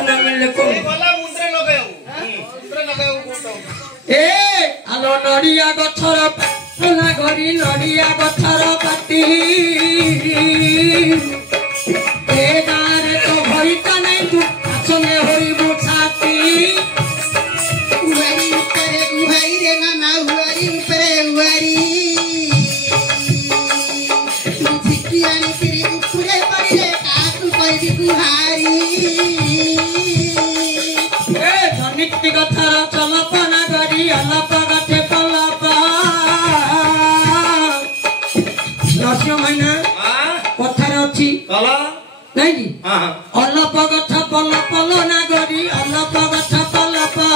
पैसा न मिलले को बोला मुंद्रे लगाऊ बोलतो ए आलो नडिया गछर पाटना घरी नडिया गछर पाटी ए गारे तो भइता नै तू आसने होई बुछाती उवारी ऊपर उवारी रे ना उवारी ऊपर उवारी झिकियानी तेरी ऊपरे पड़े काकू कइदी गुहारी ए धनिक गछर चलपना घरी अलप गथे पलपा नसियो मैना कथार अछि कला नहीं जी हां अलप गथ पल पल ना घरी अलप गथ पलपा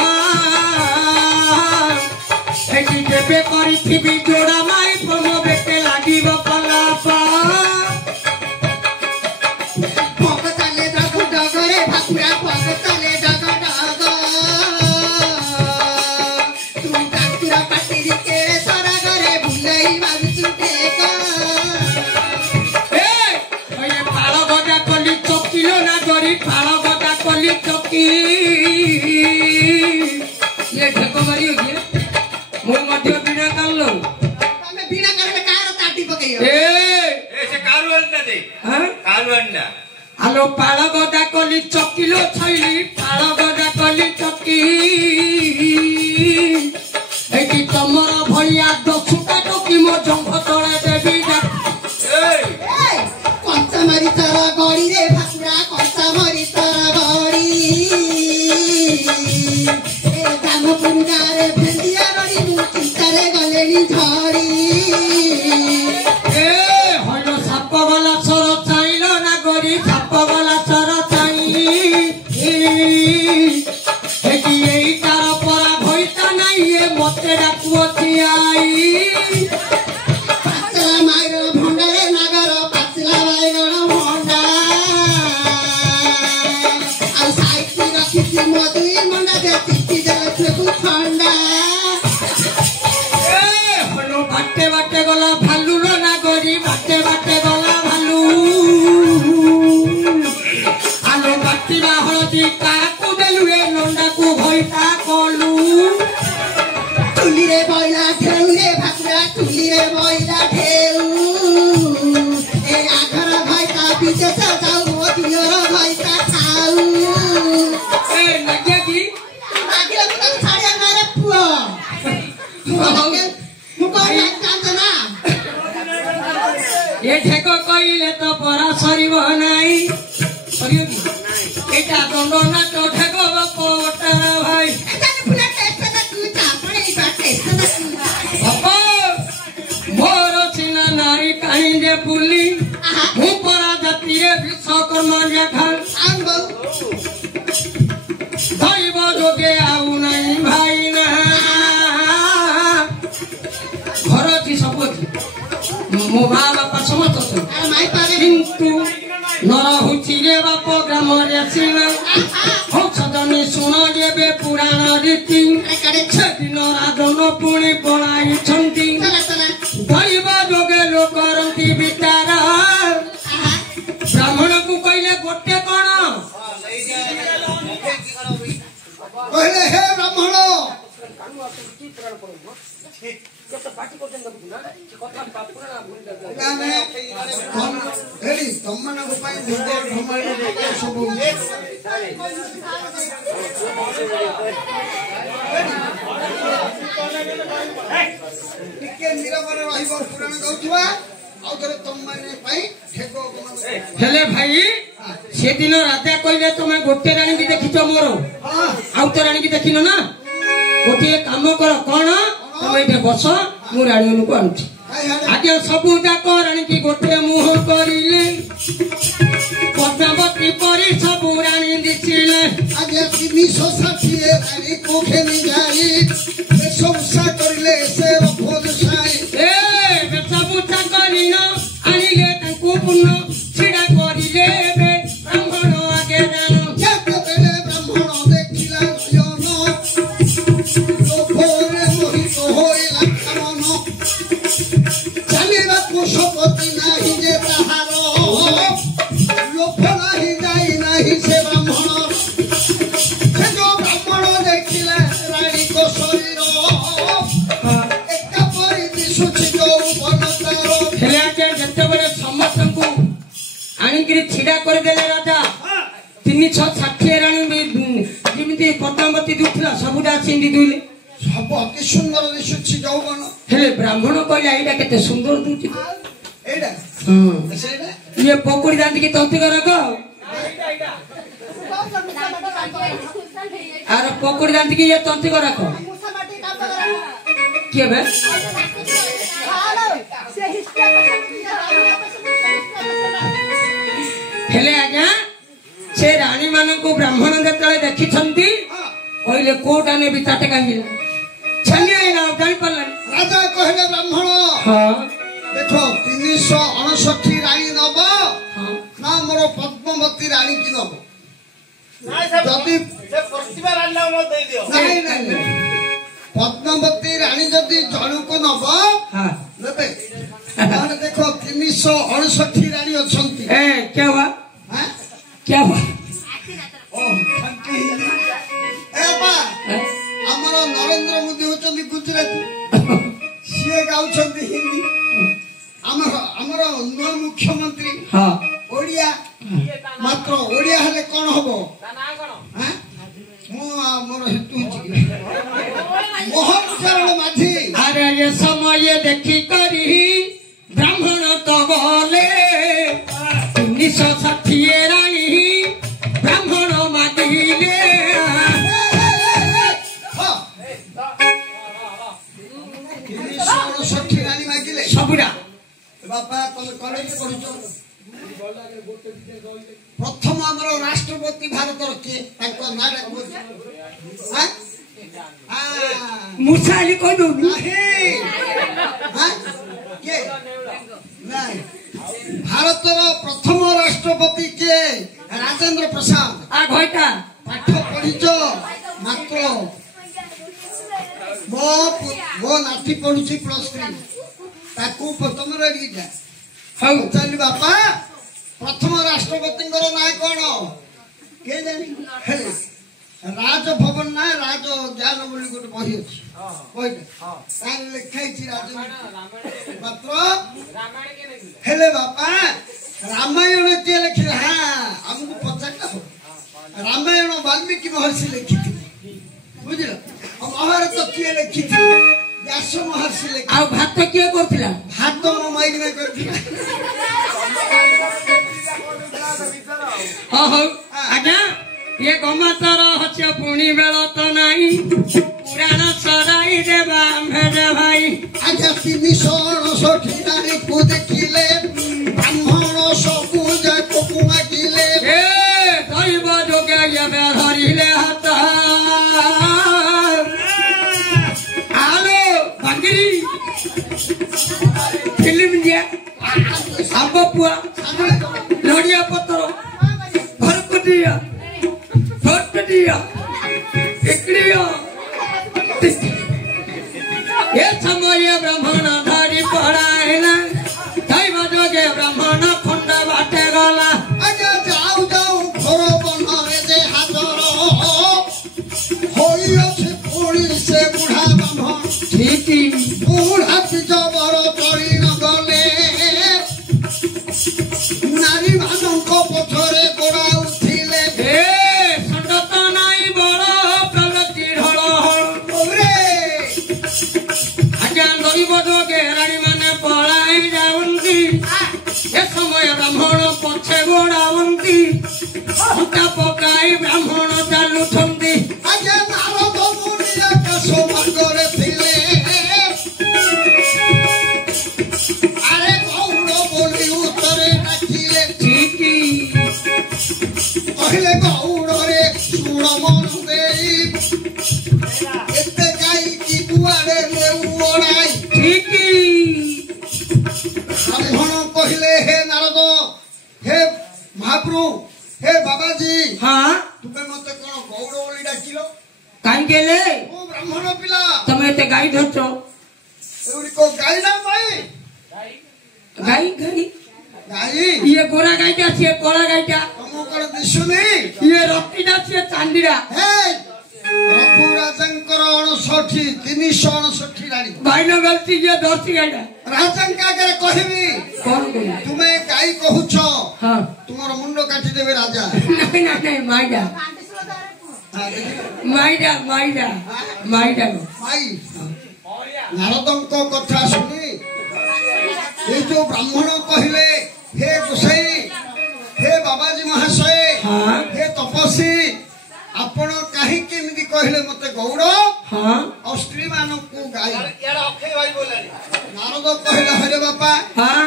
एटी देबे करिथिबि जोड़ा माई प्रमो बेटे लागिब पलपा पगताले डग डगरे भाकुरा पगताले डग डग तू डाकुरा पाटी के सारा घरे भुलाई मागु टेक ए ओए पाळ गदा कली चकिलो ना घरी पाळ गदा कली चकी ये ढको मारी हो गया मोर मध्य बिना कालो तमे बिना करे कार ताटी पकइयो ए से कारू अंडा दे हां कारू अंडा आलो पाळ गदा कली चकिलो छैली पाळ गदा कली चकी एकी तमर भइया दछुटा टकी मो जंघ तळे देबी जा ए कंचा मारी तारा गड़ी रे भाकुरा कंचा मारी तारा गड़ी ए गाम पुरुना रे भेंडिया गड़ी मु चिंतारे गलेनी झड़ी ए हलो साप वाला सर चाइलो ना गरी साप वाला सर चाइ एकी एई तार परा भइता नाही ए मते डाकुओ आई पाचला माइर भंडारे नगर पाचला बाइगण भंडा आ साइती रखिति मधुई मंडा दे तिति देले तू ठंडा ए हलो बाटे बाटे गला भालू रो ना गरी बाटे बाटे गला भालू आलो बाटीला हळदी काकू देलु ए लंडा को भइता कलू तुली रे बइला ढेउ रे भाकुरा तुली रे बइला ढेउ ए आघर भइता विदेश जाऊ मोदियर भइता खाऊ ए लगे की मागिले मुका छाड़े मारे पुओ मुका जान ना ये ठेको कइले तो परा सरिब नाही सरियो की एटा दंड ना तो ठेको बापोटा भाई एटाने फुला टेस्ट ना तू चापणे बा टेस्ट ना तू बापा मोर चिना नारी काई दे पुली मु परा जाति रे विश्वकर्मा लेखाल आम बहु दैव जोगे आउ नाही भाई ना घर की सबथि मो बाबा समस्त छ आ माई पारे किंतु नर हुची रे बाप ग्राम रे सिना हो सदनी सुन जेबे पुराण रीति छदिन राजन पुणी पळाई छंती चला चला दैव जोगे लोक रंती विचार ब्राह्मण को कइले गोटे कोन कहले हे ब्राह्मण हेडी तमन को पाई दुगो भमई सब टिके निरबर रहिबो पुराण दउथवा आउ करे तमने पाई ठेको कोन हेले भाई से दिन राजा कइले तुमे गोटे रानी की देखितो मोर आउ तो रानी की देखिनो ना गोटे काम कर कोन तुम एठे बस मु रानी को आनुची आगे सबू जाक रानी की गोटे मुह करिले पद्मावती परी सबू रानी दिसिले आगे 360 रानी को खेली जाई ए सबसा करले से भोज साई ए सबू चाकरी न आनिले तांको पुण्य छिडा करिले बे ब्राह्मण आगे जानो जब बेले ब्राह्मण देखिला यनो लोभरे मोहित होइला कामनो चालिबा को शपति नाही जे ताहारो लोभ नाही जाई नाही से ब्राह्मण ଆଣିକିରି ଛିଡା କରିଦେଲେ ରାଜା 360 ରାଣୀ ଯେମିତି ପଦ୍ମାବତୀ ଦୁଥିଲା ସବୁଟା ସେମିତି ଦୁଇଲେ ସବୁ ଅତି ସୁନ୍ଦର ଦିଶୁଛି ଯୌବନ ହେଲେ ବ୍ରାହ୍ମଣ କହିଲା ଏଇଟା କେତେ ସୁନ୍ଦର ଦୁଛି ଏଇଟା ହଁ ସେଇଟା ଇଏ ପକୁଡି ଦାନ୍ତିକି ତନ୍ତିକ ରାଗ ଆର ପକୁଡି ଦାନ୍ତିକି ଇଏ ତନ୍ତିକ ରାଗ କିଏ ବେ ହେଲେ ଆଜ୍ଞା ସେ ରାଣୀ ମାନଙ୍କୁ ବ୍ରାହ୍ମଣ ଯେତେବେଳେ ଦେଖିଛନ୍ତି କହିଲେ କୋଉଟା ନେବି ତାଟେ କାହିଁକି ଛାନିଆ ହେଇଲା ଆଉ ଜାଣିପାରିଲାନି ରାଜା କହିଲେ ବ୍ରାହ୍ମଣ ହଁ ଦେଖ 359 ରାଣୀ ନବ ହଁ ନା ମୋର ପଦ୍ମବତୀ ରାଣୀ କି ନବ ଯଦି ପ୍ରତିଭା ରାନ୍ନା ମତ ଦେଇଦିଅ ନାଇଁ ନାଇଁ ପଦ୍ମବତୀ ରାଣୀ ଯଦି ଜଣକୁ ନବ ହଁ ନେବେ ତାହେଲେ ଦେଖ 359 ରାଣୀ ଅଛନ୍ତି ଏ क्या हुआ ହାଁ क्या हुआ ଓ ଫାଙ୍କି ଏ ବାପା ଆମର ନରେନ୍ଦ୍ର ମୋଦି ହଉଛନ୍ତି ଗୁଜରାଟୀ ସିଏ ଗାଉଛନ୍ତି ହିନ୍ଦୀ ଆମର ନୂଆ ମୁଖ୍ୟମନ୍ତ୍ରୀ ହଁ ଓଡ଼ିଆ ମାତ୍ର ଓଡ଼ିଆ ହେଲେ କଣ ହବ ମୁଁ ମୋର ହେତୁ ମୋହନ ଚରଣ ମାଝୀ अरे ये समय देखी करी ब्राह्मण तो बोले 360 राणी ब्राह्मण मागिले 360 ରାଣୀ ମାଗିଲେ सबुरा ବାପା ତମେ କଲେଜ ପଢୁଛ ପ୍ରଥମ ଆମର ରାଷ୍ଟ୍ରପତି ଭାରତର କିଏ ତାଙ୍କ ନାଁଟା କୁହନ୍ତୁ मुसाली को दो ଭାରତର ପ୍ରଥମ ରାଷ୍ଟ୍ରପତି କିଏ ରାଜେନ୍ଦ୍ର ପ୍ରସାଦ आ घोटा ପାଠ ପଢିଛ ମାତ୍ର ମୋ ନାତି ପଢୁଛି +3 ତାକୁ ତମର ଏଇଟା हौ ଚାଲି ବାପା ପ୍ରଥମ ରାଷ୍ଟ୍ରପତିଙ୍କର ନାଁ କଣ କିଏ ଜାଣି ରାଜଭବନ ନା ରାଜ ଜ୍ଞାନ ବୋଲି ଗୋଟେ ବହି ଅଛି ବହିଟା ତାର ଲେଖା ହେଇଛି ମାତ୍ର ହେଲେ ବାପା ରାମାୟଣ କିଏ ଲେଖିଲେ ଆମକୁ ପଚାରିଲା ରାମାୟଣ ବାଲ୍ମୀକି ମହର୍ଷି ଲେଖିଥିଲେ ବୁଝିଲ ମହାଭାରତ କିଏ ଲେଖିଥିଲେ ବ୍ୟାସ ମହର୍ଷି ଲେଖି ଆଉ ଭାତ କିଏ କରୁଥିଲା ଭାତ ମୋ ମାଇକିନା କରିଥିଲା ହଁ ହଉ ଆଜ୍ଞା ये गमातर हच पुणी बेल तो नहीं पुराण सराई देवा भेजे भाई आजा 359 रानी को देखिले ब्राह्मण सबु जाको मागिले ए दैव जोगे ये धरिले हाथ आलो बंगरी फिल्म दिया आंब पुआ नड़िया पत्र घर को दिया दिया ये समय ब्राह्मण धारी पढ़ाइला दैव जोगे ब्राह्मण खंड बाटे गला आजा जाऊ जाऊ घर बनरे जे हाजर होई अछि पुणी से बुढ़ा ब्राह्मण ठीक बुढ़ा जबर करी न गले नारी ମାନଙ୍କ ପଛରେ ଗୋଡା ଉଠିଲେ रानी माने पढ़ाई जाऊंगी ये समय ब्राह्मण पछे गोड़ावंती पकाई ब्राह्मण चालुंती आगे नारद मुनि आकाश मार्गरे थिले अरे गौड़ बोली उत्तरे डाकिले ठीक कहले गौड़ रे सुण मन देई एते गाई की दुआरे ले उड़ाई ठीक ब्राह्मण कहले हे नारद हे महाप्रभु हे बाबाजी हाँ तुमे मते कोन गौड़ बोली डाकिलो कहीं गेले ओ ब्राह्मण पिला तमे एते गाई धरछ एउडी को गाई ना भाई गाई गाई गाई ये गोरा गाईटा छे कोला गाईटा तमो कोन दिसुनी ये रक्तीटा छे चांदीरा हे रघु राजंकर 359 रानी भाई न गलती ये धरती गाईटा राजंका करे कहबी कौन कहू तुमे गाई कहूछ हाँ तू ତୁମର ମୁଣ୍ଡ କାଟିଦେବେ ରାଜା। ନାଇଁ ନାଇଁ ନାଇଁ ମାଇଡା ମାଇଡା ମାଇଡା ମାଇଡା ଭାଇ ନାରଦଙ୍କ କଥା ଶୁଣି ଏ ଯୋଉ ବ୍ରାହ୍ମଣ କହିଲେ ହେ ଗୋସାଇ ହେ ବାବାଜୀ ମହାଶୟ ହଁ ହେ ତପସ୍ୱୀ ଆପଣ କାହିଁକି ଏମିତି କହିଲେ ମତେ ଗୌଡ଼ ହଁ ଆଉ ସ୍ତ୍ରୀ ମାନଙ୍କୁ ଗାଈ? ଇଆଡେ ଅକ୍ଷୟ ଭାଇ ବୋଲାଣି। ନାରଦ କହିଲେ ହରେ ବାପା ହଁ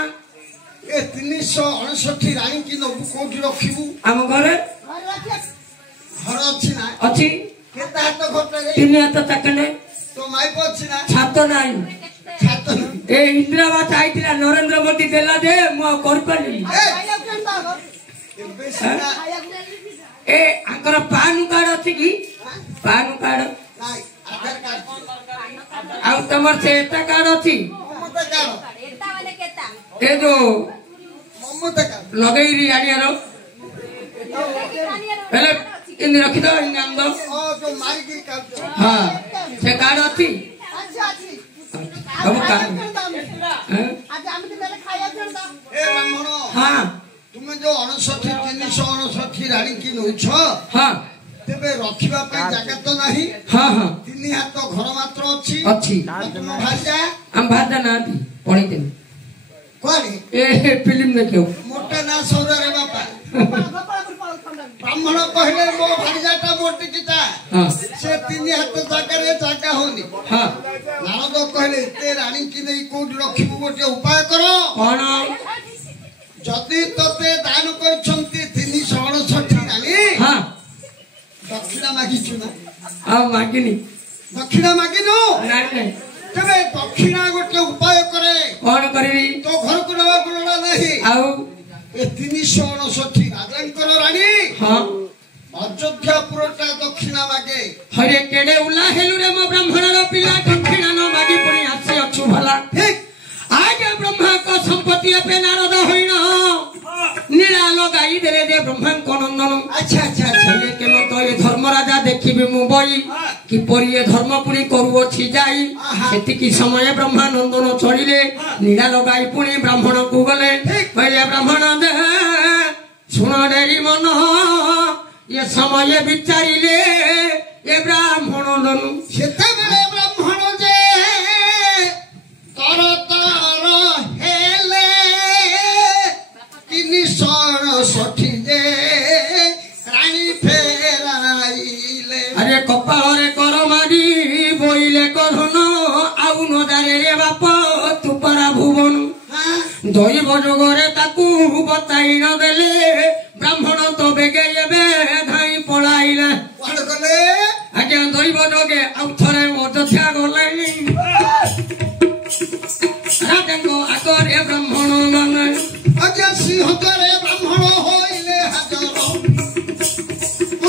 ଏ 359 ରାଣୀକି ନବୁ କୋଉଠି ରଖିବୁ? ଆମ ଘରେ ଘର ଅଛି ନା? ଅଛି କେତେ ହାତ ଘରରେ? 3 ହାତ ଚାକଣ୍ଡେ ତୋ ମାଇପ ଅଛି ନା? ଛାତ ନାହିଁ ଛାତ ନାହିଁ। ଏ ଇନ୍ଦିରାବାସ ଆଇଥିଲା ନରେନ୍ଦ୍ର ମୋଦି ଦେଲା ଯେ ମୁଁ ଆଉ କରିପାରିଲି ଏବେ ସିନା ଏ ଆଙ୍କର ପାନ୍ କାର୍ଡ ଅଛି କି ପାନ୍ କାର୍ଡ ନାଇଁ ଆଧାର କାର୍ଡ ଆଉ ତମର ସେ ଏଟା କାର୍ଡ ଅଛି ମମତା କାର୍ଡ ଏ ଯୋଉ ମମତା କାର୍ଡ ଲଗେଇରି ଆଣିଆର ହେଲେ କେମିତି ରଖିଦ ଇନାମ ଦ ଯୋଉ ମାରିକିରି କାର୍ଡ ହଁ ସେ କାର୍ଡ ଅଛି ସବୁ କାର୍ଡ ଏ ବ୍ରାହ୍ମଣ ହଁ ତୁମେ ଯୋଉ 359 ରାଣୀକି ନଉଛ ହଁ ତେବେ ରଖିବା ପାଇଁ ଜାଗା ତ ନାହିଁ। ହଁ ହଁ 3 ହାତ ଘର ମାତ୍ର ଅଛି। ଅଛି ତୁମ ଭାଷା ଆମ ଭାଷା ନାହାନ୍ତି ପଢେଇଦେବି କୁଆଡେ ଏ ଫିଲ୍ମ ଦେଖିବ ମୋଟା ନା ସୌରରେ ବାପା ବ୍ରାହ୍ମଣ କହିଲେ ମୋ ଭାଇଜାଟା ମୋଟିକିଟା ହଁ ସେ 3 ହାତ ଜାଗାରେ ଜାଗା ହଉନି। ହଁ ନାରଦ କହିଲେ ଏତେ ରାଣୀକି ନେଇ କୋଉଠି ରଖିବୁ ଗୋଟେ ଉପାୟ କର। କଣ ଯଦି ତତେ ଦାନ କରିଛନ୍ତି 369 ରାଣୀ ହଁ ଦକ୍ଷିଣା ମାଗିଛୁ ନା? ଆଉ ମାଗିନି ଦକ୍ଷିଣା ମାଗିନୁ? ନାଇଁ ନାଇଁ ତେବେ ଦକ୍ଷିଣା ଗୋଟେ ଉପାୟ କରେ। କଣ କରିବି ତୋ ଘରକୁ ନେବାକୁ ଲୋଡ଼ା ନାହିଁ। ଆଉ ଏ 359 ରାଜାଙ୍କର ରାଣୀ ହଁ ଅଯୋଧ୍ୟାପୁରଟା ଦକ୍ଷିଣା ମାଗେ। ହରେ କେଡେ ଉଲା ହେଲୁ ରେ ମୋ ବ୍ରାହ୍ମଣର ପିଲା ଦକ୍ଷିଣା ନ ମାଗି ପୁଣି ଆସି ଅଛୁ ଭଲା ଠିକ ଆଜ୍ଞା ବ୍ରହ୍ମାଙ୍କ ସମ୍ପତ୍ତି ଆପେ ନାରଦ ହଇଣ ନୀଳା ଲଗାଇ ଦେଲେ ଯେ ବ୍ରହ୍ମାଙ୍କ ନନ୍ଦନ ଆଚ୍ଛା ଆଚ୍ଛା ଆଚ୍ଛା ହେଲେ କେନ ତ ଏ ଧର୍ମରାଜା ଦେଖିବି ମୁଁ ବଇ କିପରି ଏ ଧର୍ମ ପୁଣି କରୁଅଛି ଯାଇ ସେତିକି ସମୟ ବ୍ରହ୍ମାନନ୍ଦନ ଚଳିଲେ ନୀଳା ଲଗାଇ ପୁଣି ବ୍ରାହ୍ମଣକୁ ଗଲେ କହିଲେ ବ୍ରାହ୍ମଣ ଦେ ଶୁଣ ଡେରି ମନ ଏ ସମୟ ବିଚାରିଲେ ଏ ବ୍ରାହ୍ମଣ ଦନୁ ସେତେବେଳେ ବ୍ରାହ୍ମଣ ଯେ ତର ତର ହେଲେ 369 ଯେ ରାଣୀ ଫେରାଇଲେ। ଆରେ କପାଳରେ କର ମାରି ବୋଇଲେ କଧନ ଆଉ ନଜାରେ ରେ ବାପ ତୁ ପରା ଭୁବନ ଦୈବ ଯୋଗରେ ତାକୁ ବତାଇ ନ ଦେଲେ ବ୍ରାହ୍ମଣ ତ ବେଗେ ଏବେ ଧାଇଁ ପଳାଇଲା। କୁଆଡେ ଗଲେ? ଆଜ୍ଞା ଦୈବ ଯୋଗେ ଆଉ ଥରେ ଅଯୋଧ୍ୟା ଗଲେ ରାଜାଙ୍କ ଆଗରେ ବ୍ରାହ୍ମଣ ଗଲେ ଆଜ୍ଞା ସିଂହଦ୍ୱାରେ ବ୍ରାହ୍ମଣ ହୋଇଲେ ହାଜର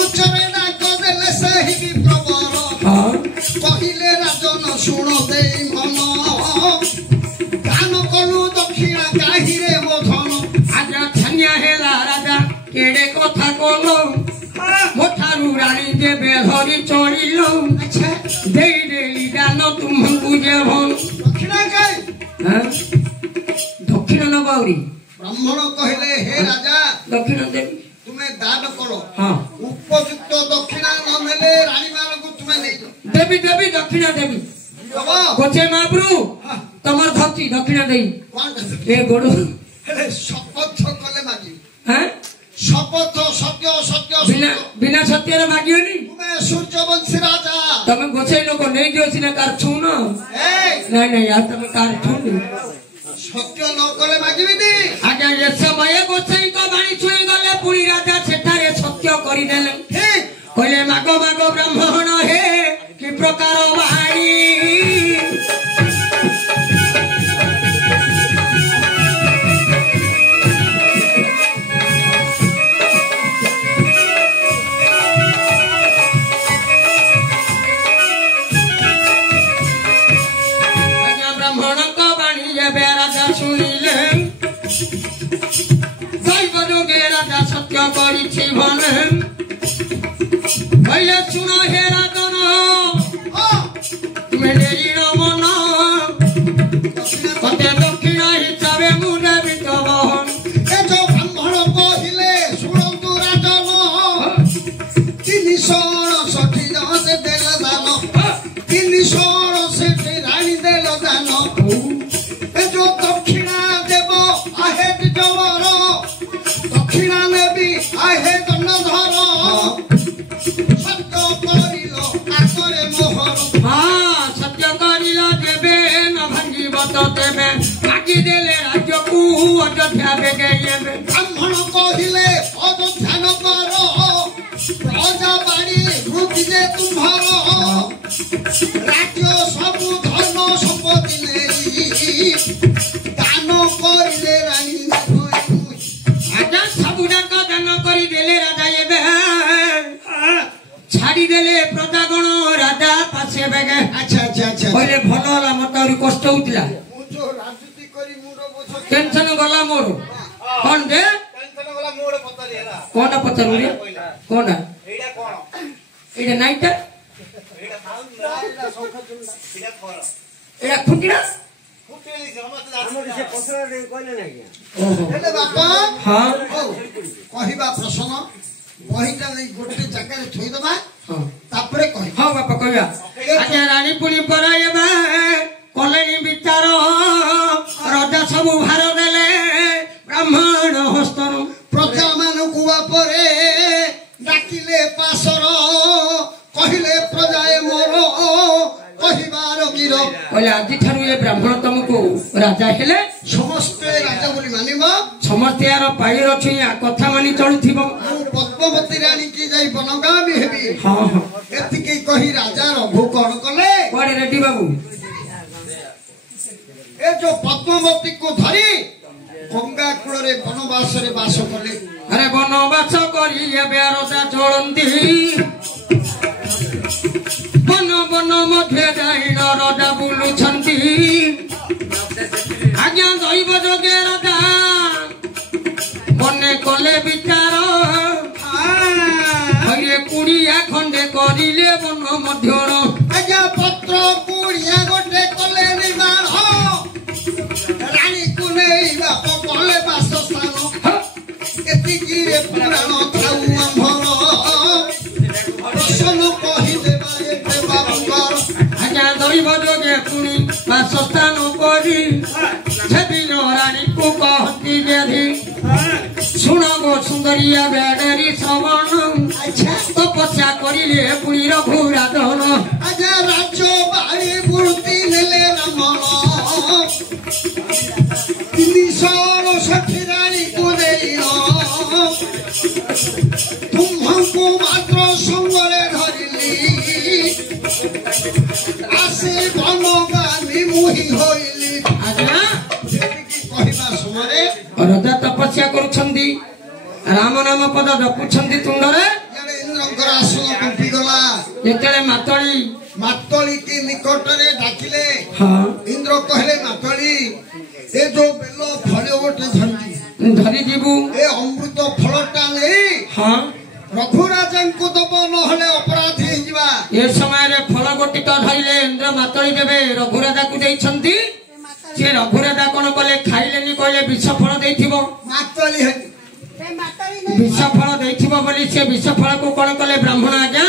ଉଚ୍ଚରେ ଡାକ ଦେଲେ ସେହି ବିପ୍ରବର କହିଲେ ରାଜନ ଶୁଣ ଦେଇ ମନ ଦାନ କଲୁ ଦକ୍ଷିଣା କାହିଁରେ ମୋ ଧନ। ଆଜ୍ଞା ଛାନିଆ ହେଲା ରାଜା କେଡେ କଥା କଲ ମୋ ଠାରୁ ରାଣୀ ଯେବେ ଧରି ଚଳିଲ ଦେଇ ଦେଲି ଦାନ ତୁମକୁ ଯେ ଭଲ ଦକ୍ଷିଣା କାହିଁ? ଦକ୍ଷିଣ ନବ ଆହୁରି ବ୍ରାହ୍ମଣ କହିଲେ ହେ ରାଜା ଦକ୍ଷିଣ ଦେବି ତୁମେ ଦାନ କର ହଁ ଉପଯୁକ୍ତ ଦକ୍ଷିଣା ନ ନେଲେ ରାଣୀ ମାନଙ୍କୁ ତୁମେ ନେଇଯାଅ। ଦେବି ଦେବି ଦକ୍ଷିଣ ଦେବି ଦବ? ଗୋଚେ ମହାପ୍ରଭୁ ତମର ଧରତି ଦକ୍ଷିଣ ଦେଇ କଣ ଏ ଗୋଡ ହେଲେ ଶପଥ କଲେ ମାଗିବି। ହଁ ଶପଥ ସତ୍ୟ ସତ୍ୟ ବିନା ବିନା ସତ୍ୟରେ ମାଗିବନି ତୁମେ ସୂର୍ଯ୍ୟବଂଶୀ ରାଜା। ତମେ ଗୋଛେଇ ଲୋକ ନେଇଯିବ ସିନା କାର ଛୁଉନ ଏଇ ନାଇଁ ନାଇଁ ଆଉ ତମେ କାର ଛୁଉନି ସତ୍ୟ ନ କଲେ ମାଗିବିନି। ଆଜ୍ଞା ଏ ସମୟ ଗୋଛେଇଙ୍କ ବାଣୀ ଶୁଣି ଗଲେ ପୁଣି ରାଜା ସେଠାରେ ସତ୍ୟ କରିଦେଲେ ଠିକ କହିଲେ ମାଗ ମାଗ ବ୍ରାହ୍ମଣ ହେ କି ପ୍ରକାର ବାଣୀ ବ୍ରାହ୍ମଣଙ୍କ ବାଣୀ ଯେବେ ରାଜା ଶୁଣିଲେ ଦୈବ ଯୋଗେ ରାଜା ସତ୍ୟ କରିଛି ଭଲେ କହିଲେ ଶୁଣ ହେ ରାଜନ ତୁମେ ଡେରିର ମନ ତତେ ଦକ୍ଷିଣ ହିସାବେ ମୁଁ ଦେବି ତ ବହନ। ଏ ଯୋଉ ବ୍ରାହ୍ମଣ କହିଲେ ସତ୍ୟ କରିଲ ଆଗରେ ମୋହର ହଁ ସତ୍ୟ କରିଲ ଦେବେ ନ ଭାଙ୍ଗିବ ତ ଦେବେ ମାଗିଦେଲେ ରାଜ୍ୟକୁ ଅଯୋଧ୍ୟା ବେଗେଇବେ ବ୍ରାହ୍ମଣ କହିଲେ ଅଧ୍ୟାନ କର ପ୍ରଜା ବାଣୀ ବୃଦ୍ଧି ଯେ ତୁମ୍ଭର ରାଜ୍ୟ ସବୁ ଧନ ସମ୍ପତ୍ତି ନେଇ ଦାନ କରିଲେ ରାଣୀ ଆଜ୍ଞା ସବୁଯାକ ଦାନ କରିଦେଲେ ରାଜା ଏବେ ଛାଡ଼ିଦେଲେ ପ୍ରଜାଗଣ ରାଜା ପାଶେ ବେଗେ ଆଚ୍ଛା ଆଚ୍ଛା ଆଚ୍ଛା କହିଲେ ଭଲ ହେଲା ମତେ ଆହୁରି କଷ୍ଟ ହଉଥିଲା ମୁଁ ଯୋଉ ରାଜନୀତି କରି ମୁଣ୍ଡ ବୋଝ ଟେନସନ ଗଲା ମୋର କଣ ଯେ ଟେନସନ ଗଲା ମୁଁ ଗୋଟେ ପଚାରି ହେଲା କଣଟା ପଚାରୁ ରେ କଣଟା ଏଇଟା କଣ ଏଇଟା ନାଇଁଟା ଏଇଟା ସାଉଣ୍ଡ ନା ଏଇଟା ଶଙ୍ଖ ଚୁଣ୍ଡା ଏଇଟା କଣ ଏଇଟା ଖୁଣ୍ଟିଟା ଫୁଟେଲି ସମସ୍ତେ ଜାଣିଛନ୍ତି ଓହୋ ହେଲେ ବାପା ହଁ ହଉ କହିବା ପ୍ରସନ୍ନ ବହିଟା ନେଇ ଗୋଟେ ଜାଗାରେ ଥୋଇଦବା ହଁ ତାପରେ କହିବା ହଁ ବାପା କହିବା ଆଜ୍ଞା ରାଣୀ ପୁଣି ପରାଇବେ କଲେଣି ବିଚାର ରଜା ସବୁ ଭାର ଦେଲେ ବ୍ରାହ୍ମଣ ହସ୍ତର ପ୍ରଜାମାନଙ୍କୁ ବାପରେ ଡାକିଲେ ପାଶର କହିଲେ ପ୍ରଜାଏ ମୋର କହିବାର ଗିର କହିଲେ ଆଜିଠାରୁ ଏ ବ୍ରାହ୍ମଣ ତମକୁ ରାଜା ହେଲେ ସମସ୍ତେ ରାଜା ବୋଲି ମାନିବ ସମସ୍ତେ ୟାର ପାଳିର ଛୁଇଁଆ କଥା ମାନି ଚଳୁଥିବ ମୁଁ ପଦ୍ମବତୀ ରାଣୀ କି ଯାଇ ବନଗାମୀ ହେବି ହଁ ହଁ ଏତିକି କହି ରାଜା ରଘୁ କଣ କଲେ କୁଆଡେ ରେଡି ବାବୁ ଏ ଯୋଉ ପଦ୍ମବତୀକୁ ଧରି ଗଙ୍ଗା କୂଳରେ ବନବାସରେ ବାସ କଲେ ଆରେ ବନବାସ କରି ଏବେ ରଜା ଚଳନ୍ତି ବନ ବନ ମଧ୍ୟ ଯାଇ ରଜା ବୁଲୁଛନ୍ତି ଆଜ୍ଞା ଦୈବ ଯୋଗେ ରାଜା ବନେ କଲେ ବିଚାର କୁଡ଼ିଆ ଖଣ୍ଡେ କରିଲେ ବନ ମଧ୍ୟର ଆଜ୍ଞା ପତ୍ର କୁଡ଼ିଆ ଗୋଟେ କଲେ ନିର୍ମାଣ ରାଣୀକୁ ନେଇ ବାପ କଲେ ବାସସ୍ଥାନ ଏତିକିରେ ପୁରାଣ ଥାଉ ଆମ୍ଭର ପ୍ରସନ୍ନ କହିଦେବା ଏବେ ବାବୁଙ୍କର ଆଜ୍ଞା ଦୈବ ଯୋଗେ ପୁଣି ବାସସ୍ଥାନ କରି ସେଦିନ ରାଣୀକୁ କହନ୍ତି ବ୍ୟାଧି ଶୁଣ ଗୋ ସୁନ୍ଦରିଆ ବେଡେରୀ ଶ୍ରବଣ ତପସ୍ୟା କରିଲେ ପୁଣି ରଘୁରାଧନ ଆଜ୍ଞା ରାଜ୍ୟ ବାଡ଼ି ବୃତ୍ତି ନେଲେ ରମଣ 360 ରାଣୀକୁ ଦେଇ ତୁମ୍ଭଙ୍କୁ ମାତ୍ର ସଙ୍ଗରେ ଧରିଲି ଆସି ବନଗାମୀ ମୁହିଁ ହୋଇଲି ଆଜ୍ଞା କହିବା ସମୟରେ ରଜା ତପସ୍ୟା କରୁଛନ୍ତି ରାମ ନାମ ପଦ ଜପୁଛନ୍ତି ତୁଣ୍ଡରେ ଇଆଡ଼େ ଇନ୍ଦ୍ରଙ୍କର ଆସନ କମ୍ପିଗଲା ଯେତେବେଳେ ମାତଳି ମାତଳିକି ନିକଟରେ ଡାକିଲେ ହଁ ଇନ୍ଦ୍ର କହିଲେ ମାତଳି ଏ ଯୋଉ ବେଲ ଫଳ ଗୋଟେ ଧରିଛି ଧରି ଯିବୁ ଏ ଅମୃତ ଫଳଟା ନେଇ ହଁ ରଘୁରାଜାଙ୍କୁ ଦବ ନହେଲେ ଅପରାଧୀ ହେଇଯିବା ଏ ସମୟରେ ଫଳ ଗୋଟିକ ଧରିଲେ ଇନ୍ଦ୍ର ମାତଳି ଦେବେ ରଘୁରାଜାକୁ ଦେଇଛନ୍ତି ସେ ରଘୁରାଜା କଣ କଲେ ଖାଇଲେନି କହିଲେ ବିଷ ଫଳ ଦେଇଥିବ ମାତଳି ବିଷ ଫଳ ଦେଇଥିବ ବୋଲି ସେ ବିଷ ଫଳକୁ କଣ କଲେ ବ୍ରାହ୍ମଣ ଆଜ୍ଞା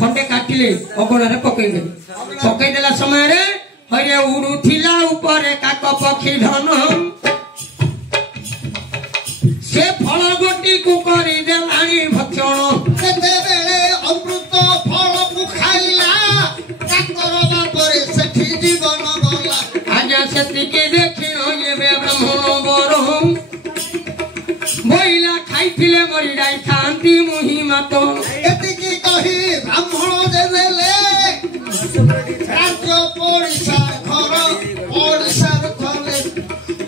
ଖଣ୍ଡେ କାଟିଲେ ଅଗଣାରେ ପକେଇଦେଲେ ପକେଇଦେଲା ସମୟରେ ହରେ ଉଡୁଥିଲା ଉପରେ କାକ ପକ୍ଷୀ ଧନ ସେ ଫଳ ଗୋଟିକୁ କରିଦେଲାଣି ଭକ୍ଷଣ କେତେବେଳେ ଅମୃତ ଫଳକୁ ଖାଇଲା ତାଙ୍କର ବାପରେ ସେଠି ଜୀବନ ଗଲା ଆଜ୍ଞା ସେତିକି ଦେଖି ଏବେ ବ୍ରାହ୍ମଣ ବର ବଇଲା ଖାଇଥିଲେ ମରି ଯାଇଥାନ୍ତି ମହିମାତ ଏତିକି କହି ବ୍ରାହ୍ମଣ ଯେ ଦେଲେ ରାଜ୍ୟ ପଡ଼ିଶା ଘର ପଡ଼ିଶାର ଥରେ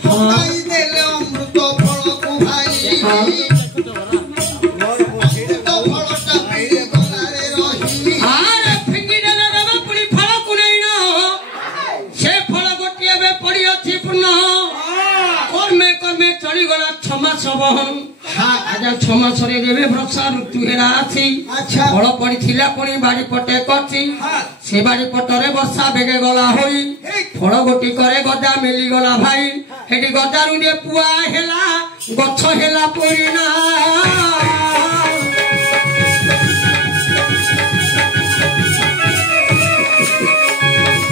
ହଟାଇ ଦେଲେ ଅମୃତ ଫଳକୁ ଭାଇ ଅମୃତ ଫଳଟା ପିଏ ଗଲାରେ ରହି ଆରେ ଫିଙ୍ଗିଦେଲେ ଦେବ ପୁଣି ଫଳକୁ ନେଇନ ସେ ଫଳ ଗୋଟିଏ ଏବେ ପଡ଼ିଅଛି ପୂର୍ଣ୍ଣ କର୍ମେ କର୍ମେ ଚଳିଗଲା 6 ମାସ ବହନ ଆଜ୍ଞା 6 ମାସରେ ଏବେ ବର୍ଷା ଋତୁ ହେଲା ଅଛି ଆଚ୍ଛା ଫଳ ପଡିଥିଲା ପୁଣି ବାଡି ପଟେ କରିଛି ସେ ବାଡି ପଟରେ ବର୍ଷା ବେଗେ ଗଲା ହୋଇ ଫଳ ଗୋଟିକରେ ଗଦା ମିଳିଗଲା ଭାଇ ସେଠି ଗଦାରୁ ପୁଆ ହେଲା ଗଛ ହେଲା ପରିଣା